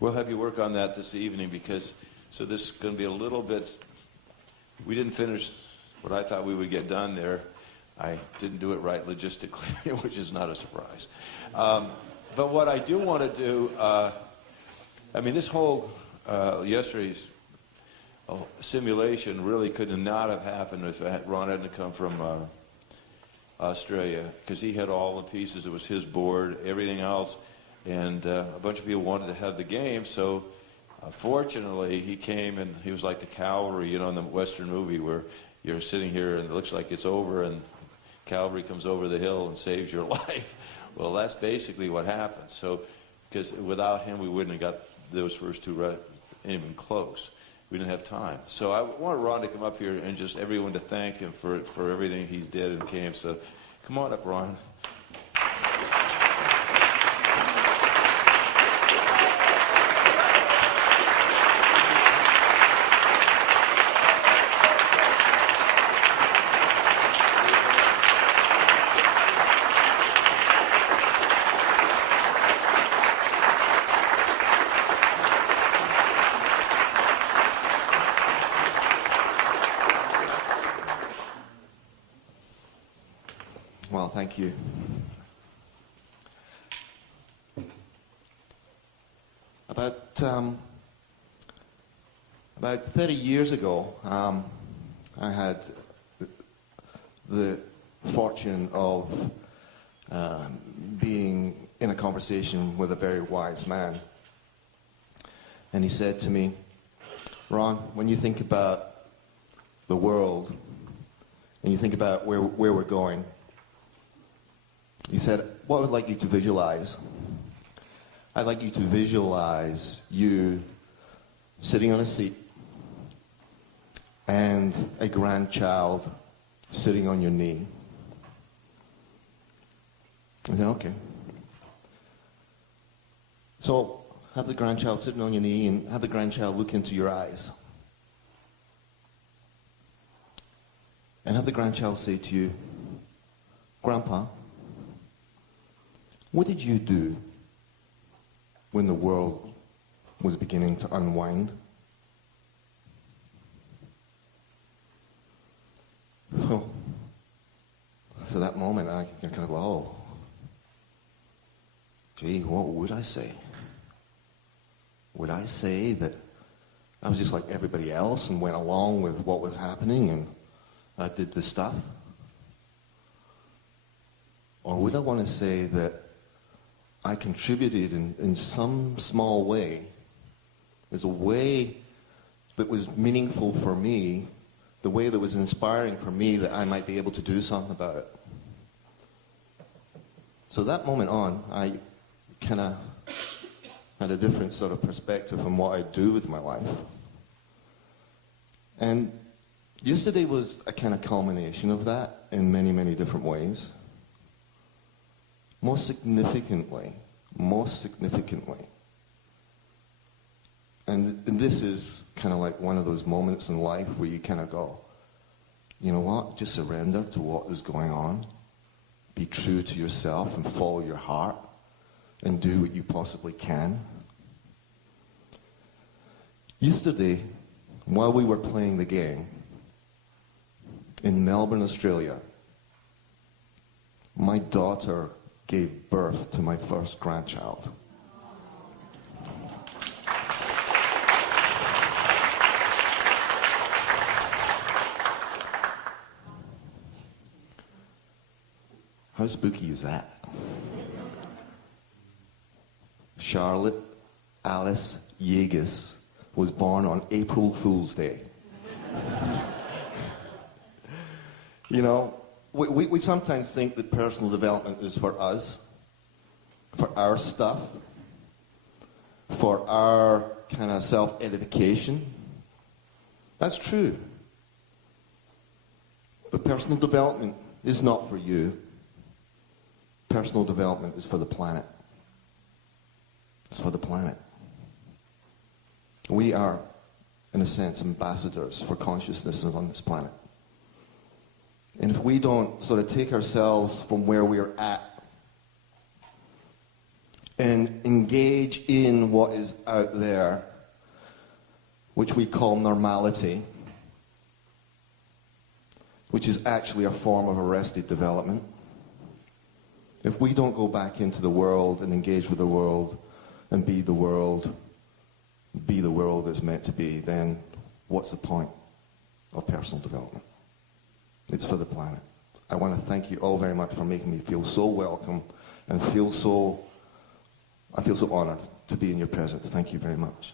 We'll have you work on that this evening because, so this is going to be a little bit, we didn't finish what I thought we would get done there. I didn't do it right logistically, which is not a surprise. But what I do want to do, I mean, this whole, yesterday's simulation really could not have happened if Ron hadn't come from Australia, because he had all the pieces. It was his board, everything else. And a bunch of people wanted to have the game, so fortunately he came, and he was like the cavalry, you know, in the Western movie where you're sitting here and it looks like it's over and cavalry comes over the hill and saves your life. Well, that's basically what happened. So, because without him we wouldn't have got those first two even close. We didn't have time. So I want Ron to come up here and just everyone to thank him for everything he did and came. So come on up, Ron. Well, thank you. About 30 years ago, I had the fortune of being in a conversation with a very wise man. And he said to me, Ron, when you think about the world and you think about where we're going, he said, what I'd like you to visualize? I'd like you to visualize you sitting on a seat and a grandchild sitting on your knee. I said, okay. So have the grandchild sitting on your knee and have the grandchild look into your eyes. And have the grandchild say to you, Grandpa, what did you do when the world was beginning to unwind? Oh. So that moment, I kind of, oh, gee, what would I say? Would I say that I was just like everybody else and went along with what was happening and I did this stuff? Or would I want to say that I contributed in some small way? There's a way that was meaningful for me, the way that was inspiring for me, that I might be able to do something about it. So that moment on, I kind of had a different sort of perspective on what I do with my life. And yesterday was a kind of culmination of that in many, many different ways. Most significantly, and this is kind of like one of those moments in life where you kind of go, you know what, just surrender to what is going on, be true to yourself and follow your heart and do what you possibly can. Yesterday, while we were playing the game in Melbourne, Australia, my daughter gave birth to my first grandchild. How spooky is that? Charlotte Alice Yeagus was born on April Fool's Day. You know, we sometimes think that personal development is for us, for our stuff, for our kind of self-edification. That's true. But personal development is not for you. Personal development is for the planet. It's for the planet. We are, in a sense, ambassadors for consciousness on this planet. And if we don't sort of take ourselves from where we're at and engage in what is out there, which we call normality, which is actually a form of arrested development. If we don't go back into the world and engage with the world and be the world that's meant to be, then what's the point of personal development? It's for the planet. I want to thank you all very much for making me feel so welcome and I feel so honored to be in your presence. Thank you very much.